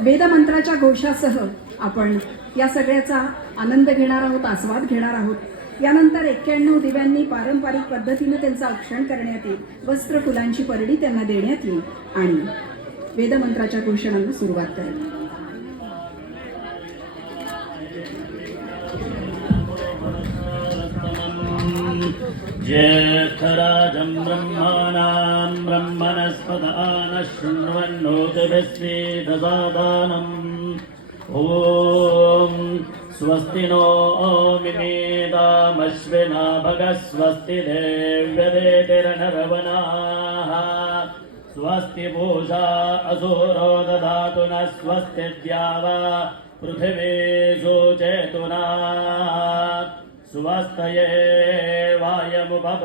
वेदमंत्राच्या घोषासह आपण या सगळ्याचा आनंद घेणार आहोत, आस्वाद घेणार आहोत. यानंतर 91 दिव्यांनी पारंपरिक पद्धतीने त्यांचं औक्षण करण्यात येईल. वस्त्र फुलांची परडी त्यांना देण्यात येईल आणि वेदमंत्राच्या घोषणांना सुरुवात करेल. ज्येष्ठराजं ब्रह्मणां ब्रह्मणस्पत नः शृण्वन्नोतिभिस्वेदसादनम् ॐ स्वस्ति नो मिमेदामश्विना भगः स्वस्ति देव्यदेतिर्नरवणाः स्वस्ति पूषा असुरो ददातु नः स्वस्ति द्यावा पृथिवी शुचेतु नः स्वस्तये वायमुपप